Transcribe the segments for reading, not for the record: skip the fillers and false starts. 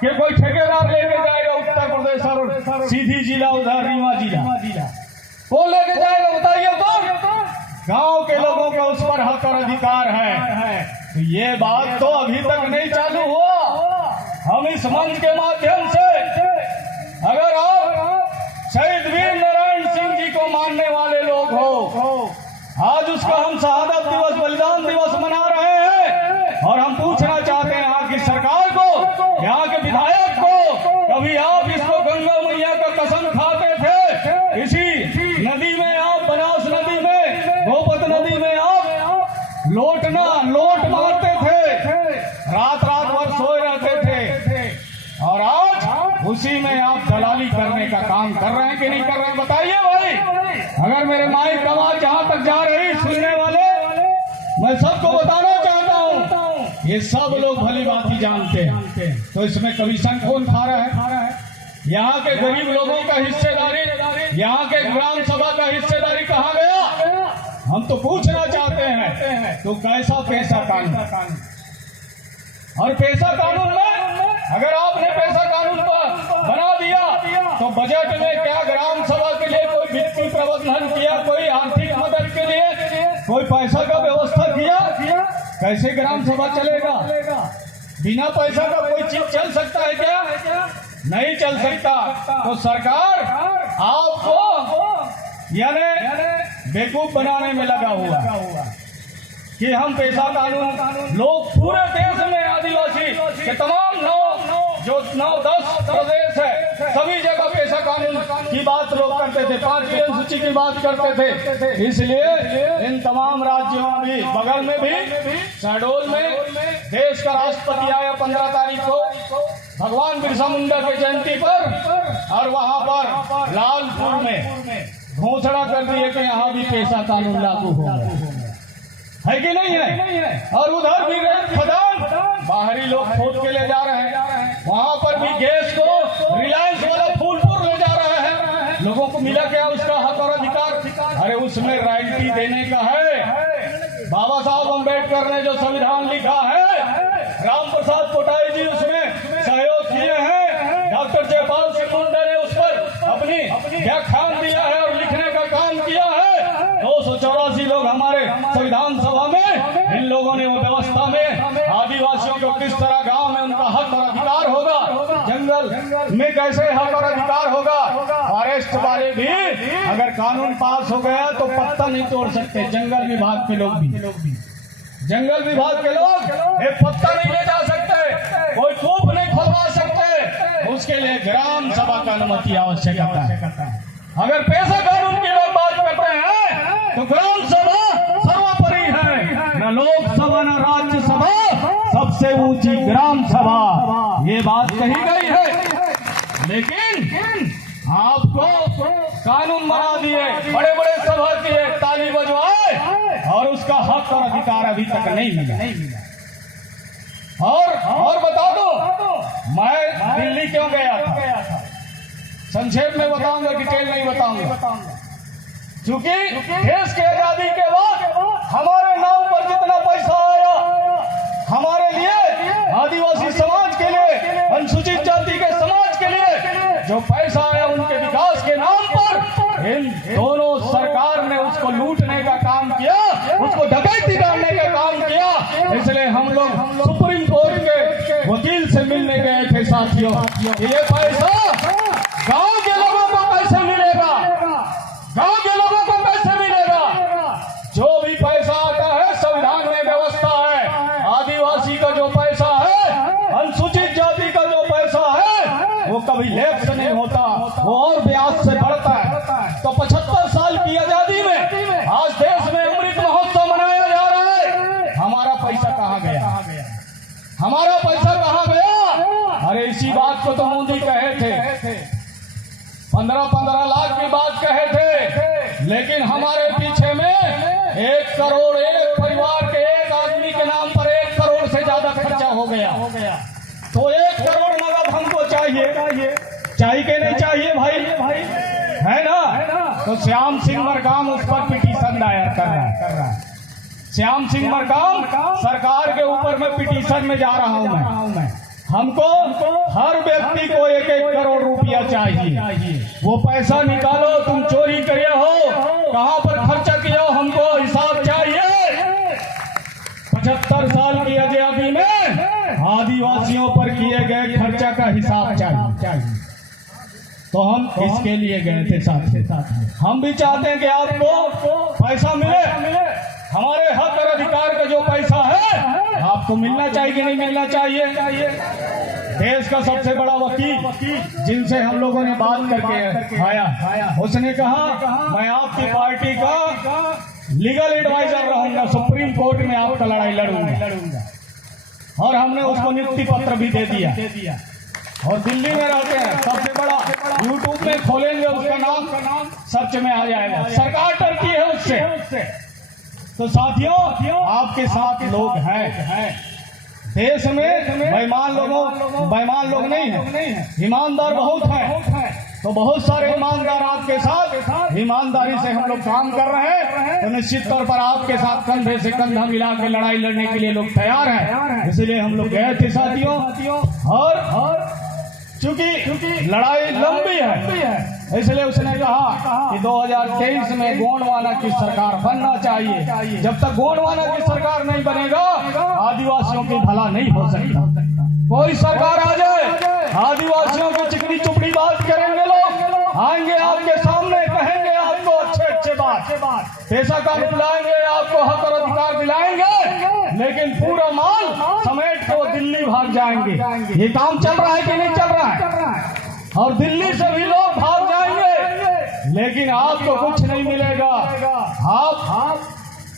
कि कोई ठेकेदार लेके जाएगा उत्तर प्रदेश और सीधी जिला उधर रीवा जिला, कौन लेके जाएगा बताइए? तो गांव के लोगों का उस पर हक और अधिकार है। तो ये बात तो अभी तक नहीं चालू हुआ। हम इस मंच के माध्यम से अगर आप शहीद वीर नारायण सिंह जी को मानने वाले लोग हो, आज उसका हम शहादत दिवस, बलिदान दिवस मना रहे हैं और हम पूछना चाहते हैं यहाँ की सरकार को, यहाँ के विधायक को, कभी आप इसको गंगा मैया का कसम खाते थे इसी नदी में, आप बनास नदी में, गोपत नदी में आप लोट मारते थे, रात भर सोए रहते थे और आज उसी में आप दलाली करने का काम कर रहे हैं कि नहीं कर रहे हैं बताइए भाई। अगर मेरे माइक की आवाज जहां तक जा रही सुनने वाले, मैं सबको बताना चाहता हूं, ये सब लोग भली बात ही जानते हैं। तो इसमें कमीशन कौन खा रहा है? यहाँ के गरीब लोगों का हिस्सेदारी, यहाँ के ग्राम सभा का हिस्सेदारी कहाँ गया? हम तो पूछना चाहते हैं तो कैसा पैसा कानून? और पैसा कानून में अगर आपने पैसा कानून बना दिया तो बजट में क्या ग्राम सभा के लिए कोई वित्तीय प्रबंधन किया, कोई आर्थिक मदद के लिए कोई पैसा का व्यवस्था किया? कैसे ग्राम सभा चलेगा? बिना पैसा का कोई चीज चल सकता है क्या? नहीं चल सकता। तो सरकार आपको यानी बेवकूफ बनाने में लगा हुआ कि हम पैसा कानून, लोग पूरे देश में आदिवासी के तमाम 9-10 प्रदेश है, सभी जगह पैसा कानून की बात लोग करते थे, 5वीं अनुसूची की बात करते थे। इसलिए इन तमाम राज्यों में भी, बगल में भी शहडोल में देश का राष्ट्रपति आया 15 तारीख को भगवान बिरसा मुंडा की जयंती पर, और वहां पर लालपुर में घोषणा कर दी है कि यहाँ भी पैसा कानून लागू होगा, है कि नहीं है? और उधर भी खदान बाहरी लोग खोद के ले जा रहे हैं, वहां पर भी गैस को रिलायंस वाला फूलपुर ले जा रहा है। लोगों को मिला क्या उसका हक और अधिकार? अरे उसमें रॉयल्टी देने का है। बाबा साहब अम्बेडकर ने जो संविधान लिखा है, राम प्रसाद कोटाई जी उसमें सहयोग किए हैं, डॉक्टर जयपाल सिंह मुंडा ने उस पर अपनी व्याख्यान दिया है और लिखने का काम किया है। 284 लोग हमारे संविधान सभा में, इन लोगों ने वो व्यवस्था में आदिवासियों को किस तरह गांव में उनका हक और अधिकार होगा, जंगल में कैसे हक और अधिकार होगा। फॉरेस्ट वाले भी अगर कानून पास हो गया तो पत्ता नहीं तोड़ सकते, जंगल विभाग के लोग भी, जंगल विभाग के लोग एक पत्ता नहीं ले जा सकते, कोई कूप नहीं खुलवा सकते, उसके लिए ग्राम सभा का अनुमति आवश्यक है। अगर पैसा कानून की लोग बात करते हैं तो ग्राम सभा सर्वोपरि है, न लोकसभा न राज्यसभा, सबसे ऊंची ग्राम सभा, ये बात कही गई है। लेकिन आपको कानून बना दिए, बड़े बड़े सभा किए, ताली बजवाए और उसका हक और अधिकार अभी तक नहीं मिला। और बता दो मैं दिल्ली क्यों गया था, संक्षेप में बताऊंगा, डिटेल नहीं बताऊंगा, क्योंकि देश की आजादी के बाद हमारे नाम पर जितना पैसा आया, हमारे लिए आदिवासी समाज के लिए, अनुसूचित जाति के समाज के लिए जो पैसा आया, उनके विकास के नाम पर इन दोनों सरकार ने उसको लूटने का काम किया, उसको डकैती डालने का काम किया। इसलिए हम लोग सुप्रीम कोर्ट के वकील से मिलने गए थे साथियों। ये पैसा गांव के लोगों को कैसे मिलेगा, गांव के लोगों को कैसे मिलेगा? जो भी पैसा आता है संविधान में व्यवस्था है, आदिवासी का जो पैसा है, अनुसूचित जाति का जो पैसा है, वो कभी लेफ्ट नहीं होता, वो और ब्याज से बढ़ता है। तो 75 साल की आजादी में आज देश में अमृत महोत्सव मनाया जा रहा है, हमारा पैसा कहाँ गया? हमारा पैसा कहाँ गया? अरे इसी बात को तो मोदी कहे थे, 15-15 लाख की बात कहे थे, लेकिन हमारे पीछे में 1 करोड़, एक परिवार के एक आदमी के नाम पर 1 करोड़ से ज्यादा खर्चा हो गया। तो 1 करोड़ नगद हमको चाहिए कि नहीं चाहिए भाई? है ना? तो श्याम सिंह मरकाम उस पर पिटीशन दायर कर रहा है। श्याम सिंह मरकाम सरकार के ऊपर में पिटीशन में जा रहा हूं मैं। हमको हर व्यक्ति को 1-1 करोड़ रुपया चाहिए। वो पैसा निकालो, तुम चोरी करे हो, कहाँ पर खर्चा किया हो, हमको हिसाब चाहिए। 75 साल की आजादी में आदिवासियों पर किए गए खर्चा का हिसाब चाहिए। तो हम इसके लिए गए थे साथ। हम भी चाहते हैं कि आपको पैसा मिले, हमारे हक और अधिकार का जो पैसा है आपको मिलना चाहिए कि नहीं मिलना चाहिए। देश का सबसे बड़ा वकील जिनसे हम लोगों ने बात करके आया, उसने कहा मैं आपकी पार्टी का लीगल एडवाइजर रहूंगा, सुप्रीम कोर्ट में आपका लड़ाई लड़ूंगा। और हमने उसको नियुक्ति पत्र भी दे दिया। और दिल्ली में रहते हैं, सबसे बड़ा यूट्यूब में खोलेंगे उसका नाम सर्च में आ जाएगा। सरकार डरती है उससे। तो साथियों, आपके साथ लोग हैं देश में, बेईमान लोग नहीं है, ईमानदार बहुत है। तो बहुत सारे ईमानदार आपके साथ ईमानदारी से हम लोग काम कर रहे हैं। तो निश्चित तौर पर आपके साथ कंधे से कंधा मिला के लड़ाई लड़ने के लिए लोग तैयार हैं। इसलिए हम लोग गए थे साथियों। और चूंकि लड़ाई लंबी है, इसलिए उसने कहा कि 2023 में गोंडवाना की सरकार बनना चाहिए। जब तक गोंडवाना की सरकार नहीं बनेगा, आदिवासियों की भला नहीं हो सकता। कोई सरकार आ जाए, आदिवासियों की चिकनी चुपड़ी बात करेंगे लोग, आएंगे आपके सामने, कहेंगे आपको अच्छे बात, पैसा कानून लाएंगे, आपको हक और अधिकार दिलाएंगे, लेकिन पूरा माल समेट के वो दिल्ली भाग जाएंगे। ये काम चल रहा है कि नहीं चल रहा है? और दिल्ली से भी लोग भाग जाएंगे, लेकिन आपको कुछ नहीं मिलेगा। आप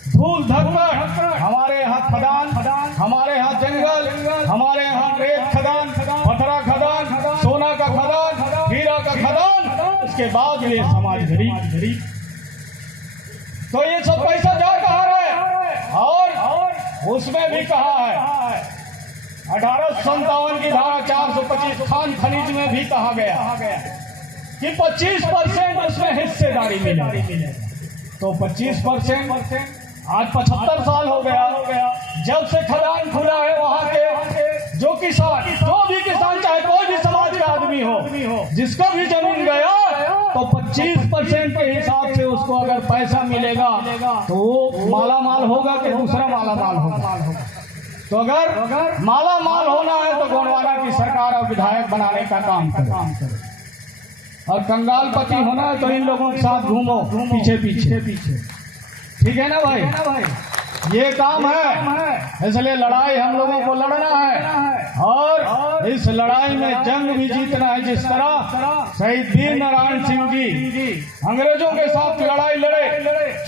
धूल धक्कर, हमारे यहाँ खदान, हमारे यहाँ जंगल, हमारे यहाँ रेत खदान, पथरा खदान, सोना का खदान, हीरा का खदान, उसके बाद ये समाज गरीब। तो ये सब पैसा जा कहाँ रहे? और उसमें भी कहा है 1857 की धारा 425 खान खनीज में भी कहा गया कि 25% उसमें हिस्सेदारी मिले। तो 25%, आज 75 साल हो गया जब से खदान खुला है। वहाँ के जो भी किसान चाहे कोई भी समाज का आदमी हो, जिसका भी जमीन गया, तो 25% के हिसाब से उसको अगर पैसा मिलेगा तो वो माला माल होगा कि दूसरा माला माल होगा। तो अगर माला माल होना है तो गोंडवाना की सरकार और विधायक बनाने का काम करे। और कंगाल पति होना है तो इन लोगों के साथ घूमो पीछे। ठीक है ना भाई? ये काम है, इसलिए लड़ाई हम लोगों को लड़ना है। और इस लड़ाई में जंग भी जीतना है। जिस तरह शहीद वीर नारायण सिंह जी अंग्रेजों के साथ लड़ाई लड़े,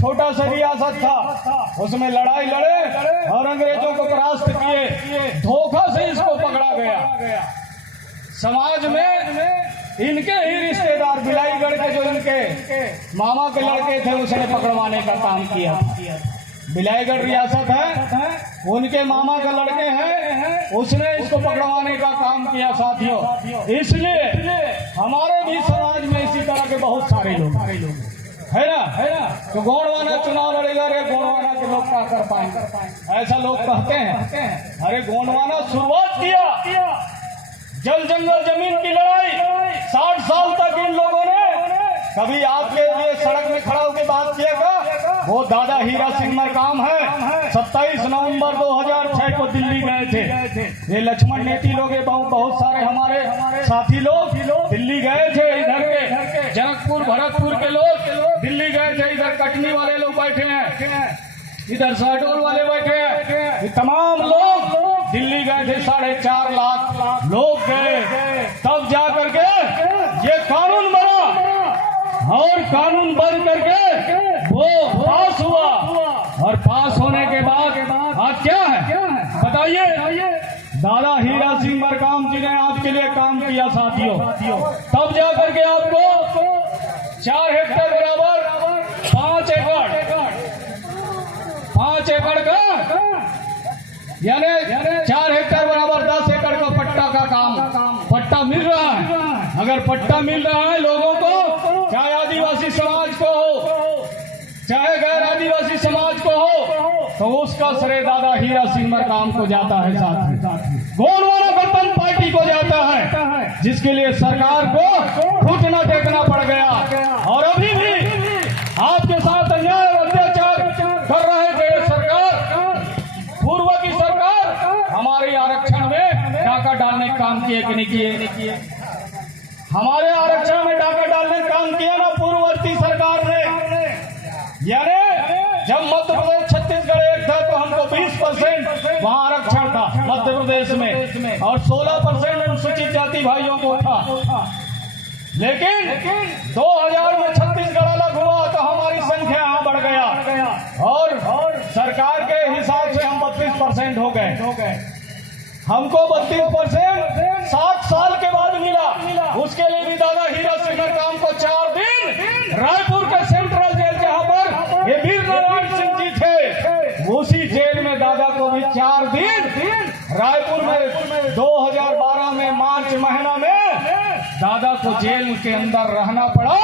छोटा सा रियासत था, उसमें लड़ाई लड़े और अंग्रेजों को परास्त किए। धोखा से इसको पकड़ा गया। समाज में इनके ही रिश्तेदार बिलाईगढ़ के जो इनके मामा के लड़के थे, उसने पकड़वाने का काम किया। बिलाईगढ़ रियासत है, उनके मामा के लड़के हैं, उसने इसको पकड़वाने का काम किया साथियों। इसलिए हमारे भी समाज में इसी तरह के बहुत सारे लोग है ना। तो गोंडवाना चुनाव लड़ेगा, अरे गोंडवाना के लोग क्या कर पाएंगे, ऐसा लोग कहते हैं। अरे गोंडवाना शुरुआत किया जल जंगल जमीन की लड़ाई। 60 साल तक इन लोगों ने कभी आपके लिए सड़क में खड़ा होकर बात किया था? वो दादा हीरा सिंह मरकाम है, 27 नवंबर 2006 को दिल्ली गए थे। ये लक्ष्मण नेती लोग, बहुत सारे हमारे साथी लोग दिल्ली गए थे। इधर के जनकपुर भरतपुर के लोग दिल्ली गए थे। इधर कटनी वाले लोग बैठे हैं, इधर शहडोल वाले बैठे हैं। ये तमाम लोग दिल्ली गए थे। 4.5 लाख लोग गए, तब जा करके ये कानून बना। और कानून बन करके वो पास हुआ। और पास होने के बाद आज क्या है बताइए? दादा हीरा सिंह मरकाम जी ने आपके लिए काम किया साथियों। तब जा करके आपको 4 हेक्टेयर बराबर 5 एकड़ का, यानी 4 हेक्टेयर बराबर 10 एकड़ का पट्टा मिल रहा है। अगर पट्टा मिल रहा है लोगों को, चाहे आदिवासी समाज को हो, चाहे गैर आदिवासी समाज को हो, तो उसका श्रेय दादा हीरा सिंह मरकाम को जाता है। साथ ही गोंडवाना गणतंत्र पार्टी को जाता है, जिसके लिए सरकार को घुटना टेकना पड़ गया। और अभी भी आपके साथ अन्याय और अत्याचार कर रहे थे सरकार, पूर्व की सरकार हमारे आरक्षण में डाका डालने का काम किए कि नहीं किए? हमारे आरक्षण में डाका डालने का काम किया ना पूर्ववर्ती सरकार ने। यानी जब मध्य प्रदेश छत्तीसगढ़ एक था तो हमको 20% वहाँ आरक्षण था मध्य प्रदेश में, और 16% अनुसूचित जाति भाइयों को था। लेकिन 2000 में छत्तीसगढ़ अलग हुआ तो हमारी संख्या यहाँ बढ़ गया, और सरकार के हिसाब से हम 32% हो गए। हमको 32% 60 साल के बाद मिला। उसके लिए भी दादा हीरा सिंह काम को 4 दिन रायपुर के सेंट्रल जेल, जहाँ पर ये वीर नारायण सिंह जी थे, उसी जेल में दादा को भी 4 दिन रायपुर में 2012 में मार्च महीना में दादा को जेल के अंदर रहना पड़ा।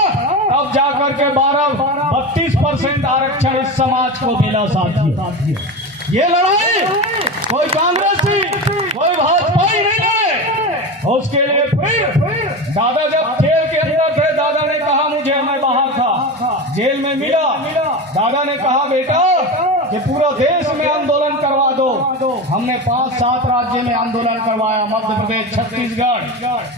तब जाकर के 32% आरक्षण इस समाज को मिला। साथी, ये लड़ाई कोई कांग्रेसी कोई भाजपा ही नहीं है। उसके लिए फिर दादा जब जेल के अंदर थे, दादा ने कहा मुझे, मैं बाहर था, जेल में मिला, दादा ने कहा बेटा कि पूरा देश में आंदोलन करवा दो। हमने 5-7 राज्य में आंदोलन करवाया, मध्य प्रदेश, छत्तीसगढ़,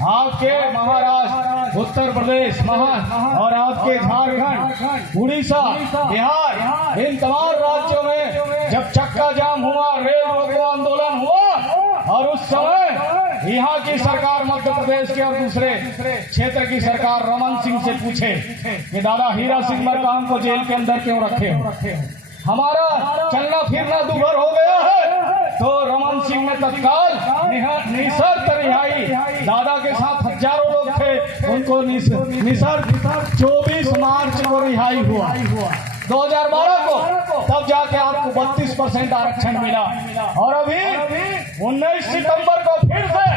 आपके महाराष्ट्र, उत्तर प्रदेश, और आपके झारखंड, उड़ीसा, बिहार, इन तमाम राज्यों में जब चक्का जाम हुआ, रेल रोको आंदोलन हुआ, और उस समय यहाँ की सरकार मध्य प्रदेश के और दूसरे क्षेत्र की सरकार रमन सिंह से पूछे कि दादा हीरा सिंह मरकाम को जेल के अंदर क्यों रखे हो, हमारा चलना फिरना दूभर हो गया है। तो रमन सिंह ने तत्काल निशर्त रिहाई, दादा के साथ हजारों लोग थे, उनको निशर्त 24 मार्च को रिहाई हुआ 2012 को। तब जाके आपको 32% आरक्षण मिला। और अभी 19 सितंबर को फिर से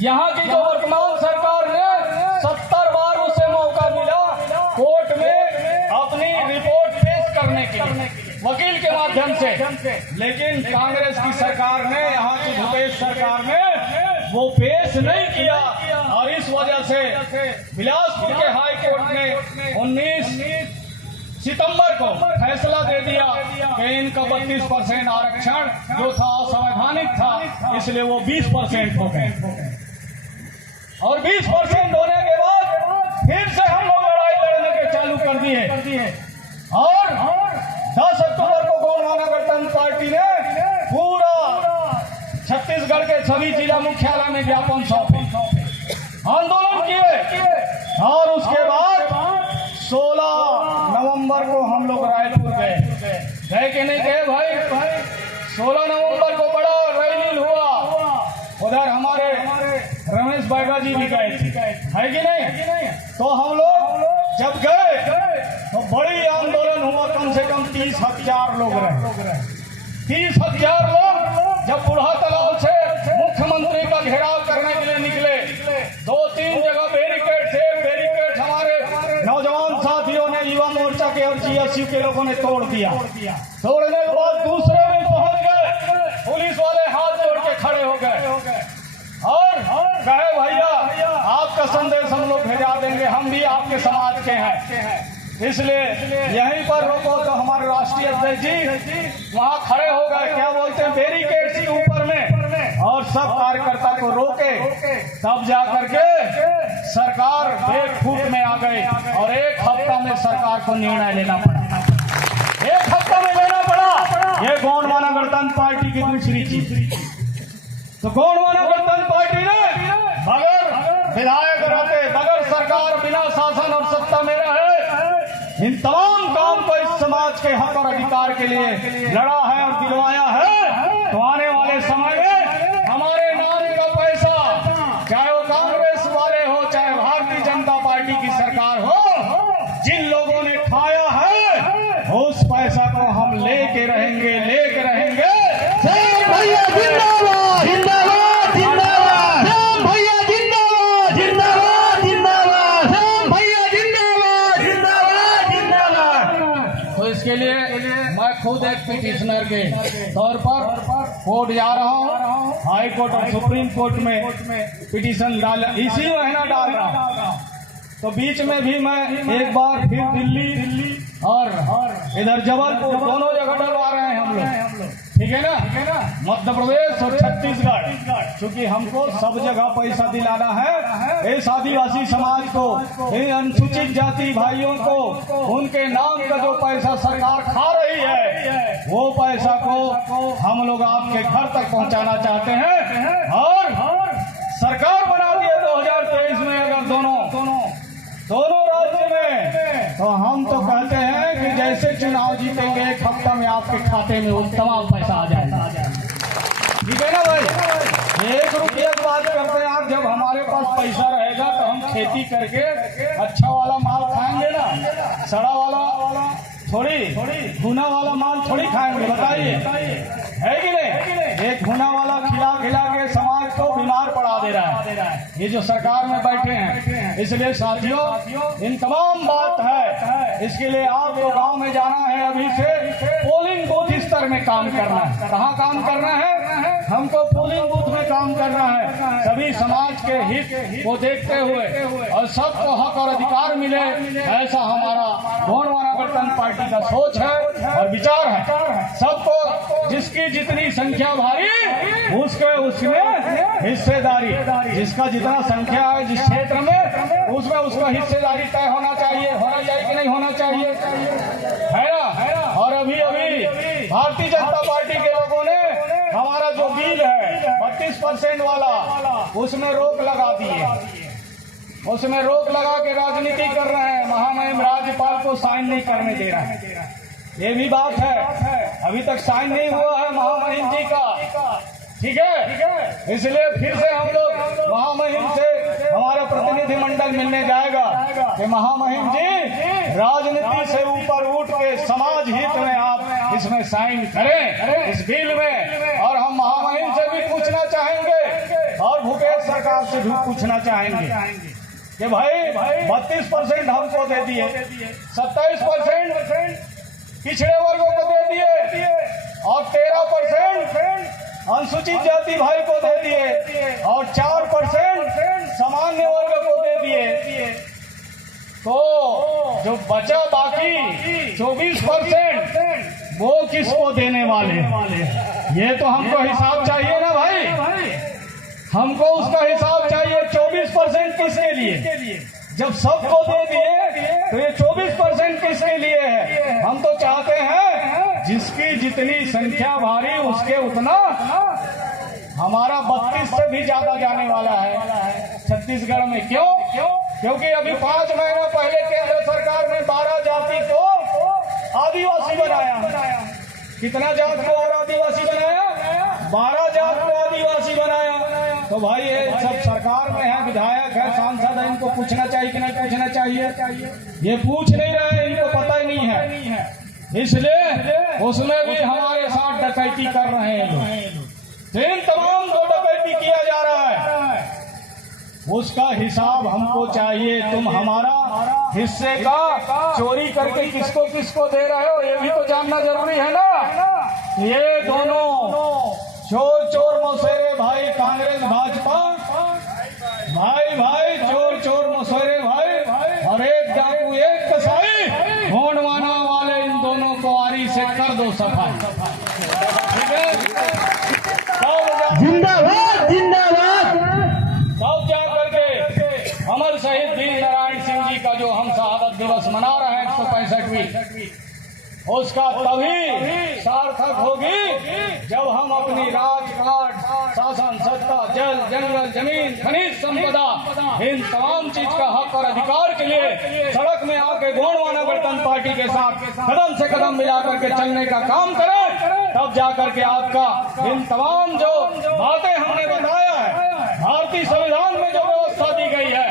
यहाँ की जो वर्तमान सरकार ने 70 बार उसे मौका मिला कोर्ट में अपनी रिपोर्ट पेश करने के लिए वकील के माध्यम से, लेकिन कांग्रेस की सरकार ने, यहाँ की भूपेश सरकार ने वो पेश नहीं किया। और इस वजह से बिलासपुर के हाई कोर्ट ने 19 सितंबर को फैसला दे दिया कि इनका 32% आरक्षण जो था असंवैधानिक था, इसलिए वो 20% हो गए। और 20% होने के बाद फिर से हम लोग लड़ाई लड़ने के चालू कर दिए। और 10 अक्टूबर को गोंडवाना गणतंत्र पार्टी ने पूरा छत्तीसगढ़ के सभी जिला मुख्यालय में ज्ञापन सौंपे, आंदोलन किए। और उसके बाद 16 नवंबर को हम लोग रायपुर गए कि नहीं गए भाई? 16 नवंबर को बड़ा रैली हुआ, उधर हमारे रमेश बैगा जी भी गए थे, है कि नहीं? तो हम लोग जब गए तो बड़ी आंदोलन हुआ, कम से कम 30,000 लोग रहे। 30,000 लोग जब बूढ़ा तालाब से मुख्यमंत्री का घेराव करने के लिए निकले, 2-3 जगह बैरिकेड हमारे नौजवान साथियों ने, युवा मोर्चा के और GSU के लोगों ने तोड़ दिया। तोड़ने के बाद दूसरे में पहुंच गए, पुलिस वाले हाथ जोड़ के खड़े हो गए और कहे भैया आपका संदेश हम लोग भेजा देंगे, हम भी आपके समाज के हैं, इसलिए यहीं पर रोको। तो हमारे राष्ट्रीय अध्यक्ष जी वहाँ खड़े हो गए, क्या बोलते हैं, बैरिकेड के ऊपर में, और सब कार्यकर्ता को रोके। तब जा करके सरकार बेखूट में आ गई और 1 हफ्ता में सरकार को निर्णय लेना पड़ा। 1 हफ्ता में लेना पड़ा। ये गोंडवाना गणतंत्र पार्टी की दूसरी चीज। तो गोंडवाना गणतंत्र पार्टी ने बगैर विधायक रहते, बगैर सरकार, बिना शासन और सत्ता में रहे, इन तमाम काम को इस समाज के हक और अधिकार के लिए लड़ा है और दिलवाया है। तो आने वाले समय में हमारे नाम का पैसा, चाहे वो कांग्रेस वाले हो, चाहे भारतीय जनता पार्टी की सरकार हो, जिन लोगों ने खाया है उस पैसा को हम लेके रहेंगे। भैया जिंदाबाद, जिंदाबाद, जिंदाबाद। राम भैया जिंदाबाद, जिंदाबाद, जिंदाबाद। राम भैया जिंदाबाद, जिंदाबाद, जिंदाबाद। तो इसके लिए मैं खुद एक पिटिशनर के तौर पर कोर्ट जा रहा हूँ, हाई कोर्ट और सुप्रीम कोर्ट में पिटीशन डाल, इसी महीना डाल रहा हूँ। तो बीच में भी मैं एक बार फिर दिल्ली और इधर जबलपुर दोनों जगह डलवा रहे हैं हम लोग, ठीक है ना। मध्य प्रदेश और छत्तीसगढ़, क्योंकि हमको सब जगह पैसा दिलाना है इस आदिवासी समाज को, इन अनुसूचित जाति भाइयों को, उनके नाम का जो पैसा सरकार खा रही है वो पैसा को हम लोग आपके घर तक पहुंचाना चाहते हैं। और सरकार बना दिए 2023 में अगर दोनों राज्य में, तो हम तो कहते हैं कि जैसे चुनाव जीतेंगे 1 हफ्ता में आपके खाते में वो तमाम पैसा आ जाएगा, ठीक है ना भाई। 1 रुपया की बात करते हैं यार, जब हमारे पास पैसा रहेगा तो हम खेती करके अच्छा वाला माल खाएंगे ना, सड़ा वाला थोड़ी भुना वाला माल थोड़ी खाएंगे, बताइए है कि नहीं। एक भुना वाला खिला के समाज को बीमार पड़ा दे रहा है ये जो सरकार में बैठे हैं। इसलिए साथियों, इन तमाम बात है, इसके लिए आपको गांव में जाना है, अभी से पोलिंग बूथ स्तर में काम करना है। कहाँ काम करना है? हमको पोलिंग बूथ में काम करना है, सभी समाज के हित को देखते हुए और सबको हक और अधिकार मिले, ऐसा हमारा गोंडवाना गणतंत्र पार्टी का सोच है और विचार है। सबको जिसकी जितनी संख्या भारी उसमें हिस्सेदारी, जिसका जितना संख्या है जिस क्षेत्र में उसमें उसका हिस्सेदारी तय होना चाहिए कि नहीं होना चाहिए, है ना। और अभी भारतीय जनता पार्टी के लोगों ने हमारा जो बिल है 32% वाला, उसमें रोक लगा दी है, उसमें रोक लगा के राजनीति कर रहे हैं, महामहिम राज्यपाल को साइन नहीं करने दे रहा है। ये भी बात है, अभी तक साइन नहीं हुआ है महामहिम जी का, ठीक है। इसलिए फिर से हम लोग महामहिम से हमारा प्रतिनिधि मंडल मिलने जाएगा कि महामहिम जी राजनीति से ऊपर उठ के समाज हित में आप इसमें साइन करें इस बिल में। और हम महामहिम से भी पूछना चाहेंगे और भूपेश सरकार से भी पूछना चाहेंगे कि भाई 32% हमको दे दिए, 27% पिछड़े वर्गों को दे दिए और 13% अनुसूचित जाति भाई को दे दिए और 4% सामान्य वर्ग को दे दिए, तो जो बचा बाकी 24% वो किसको देने वाले? ये तो हमको हिसाब चाहिए ना भाई, हमको उसका हिसाब चाहिए। 24% किसके लिए? जब सबको दे दिए तो ये 24% किसके लिए है? हम तो चाहते हैं जिसकी जितनी संख्या भारी उसके उतना, हमारा 32 से भी ज्यादा जाने वाला है छत्तीसगढ़ में। क्यों? क्योंकि अभी 5 महीना पहले केंद्र सरकार ने 12 जाति को आदिवासी बनाया। कितना जात को और आदिवासी बनाया? 12 जात को आदिवासी बनाया। तो भाई ये सब सरकार में है, विधायक है, सांसद है, इनको पूछना चाहिए कि नहीं पूछना चाहिए? ये पूछ नहीं रहे, इनको पता ही नहीं है, इसलिए उसमें भी हमारे साथ डकैती कर रहे हैं लोग। इन तमाम जो डकैती किया जा रहा है उसका हिसाब हमको चाहिए। तुम हमारा हिस्से का चोरी करके किसको किसको दे रहे हो ये भी तो जानना जरूरी है ना। ये दोनों चोर मौसेरे भाई, कांग्रेस भाजपा भाई चोर मौसेरे भाई, और एक डाकू एक कसाई, गोंडवाना वाले, इन दोनों को आरी से कर दो सफाई, ठीक है। जिंदाबाद जिंदाबाद। तब जा करके अमर शहीद वीर नारायण सिंह जी का जो हम शहादत दिवस मना रहे हैं 165वीं, उसका तभी सार्थक होगी जब हम अपनी राजपाट, शासन, सत्ता, जल, जंगल, जमीन, खनिज संपदा, इन तमाम चीज का हक और अधिकार के लिए सड़क में आके गोंडवाना गणतंत्र पार्टी के साथ कदम से कदम मिला करके चलने का काम करें। तब जाकर के आपका इन तमाम जो बातें हमने बताया है, भारतीय संविधान में जो व्यवस्था दी गई है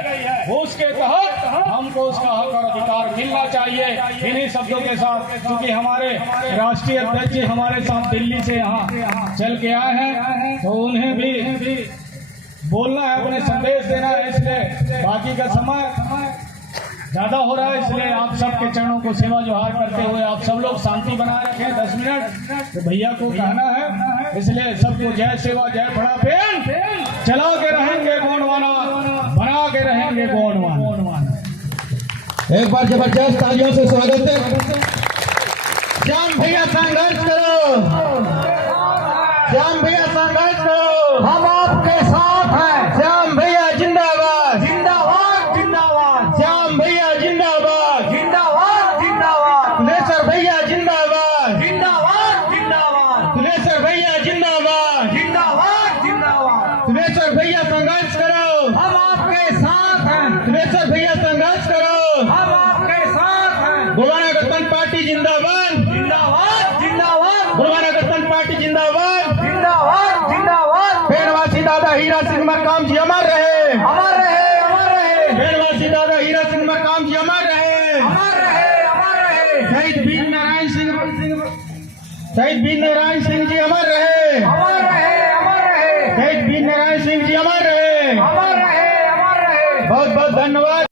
उसके तहत हमको उसका हक और अधिकार मिलना चाहिए। इन्हीं शब्दों के साथ, क्योंकि हमारे राष्ट्रीय अध्यक्ष जी हमारे साथ दिल्ली से यहाँ चल के आए हैं, तो उन्हें भी बोलना है, अपने संदेश देना है, इसलिए बाकी का समय ज्यादा हो रहा है, इसलिए आप सबके चरणों को सेवा जोहार करते हुए आप सब लोग शांति बनाए रखें 10 मिनट। तो भैया को कहना है इसलिए सबको जय सेवा जय बड़ा प्रेम, चला के रहेंगे गोंडवाना, बना के रहेंगे गोंडवाना। एक बार जबरदस्त तालियों से स्वागत है। श्याम भैया संघर्ष करो, श्याम भैया संघर्ष करो, हम आपके साथ हैं। श्याम भैया जिंदाबाद, जिंदाबाद जिंदाबाद। श्याम भैया जिंदाबाद, जिंदाबाद जिंदाबाद। तुलेश्वर भैया जिंदाबाद, जिंदाबाद जिंदाबाद। तुलेश्वर भैया जिंदाबाद, जिंदाबाद जिंदाबाद। तुलेश्वर भैया संघर्ष करो, हम आपके साथ हैं। तुलेश्वर भैया संघर्ष करो, हम आपके साथ हैं। गोवाना गठबंधन पार्टी जिंदाबाद, जिंदाबाद जिंदाबाद। गोवाना गठबंधन पार्टी जिंदाबाद, जिंदाबाद जिंदाबाद। पेड़वासी दादा हीरा सिंह मरकाम जी अमर रहे, अमर रहे, अमर रहे। पेड़वासी दादा हीरा सिंह मरकाम जी अमर रहे, अमर रहे, अमर रहे। शहीद वीर नारायण सिंह, शहीद वीर नारायण सिंह जी अमर रहे, अमर रहे, अमर रहे। शहीद वीर नारायण सिंह जी अमर रहे, अमर रहे, अमर रहे। बहुत बहुत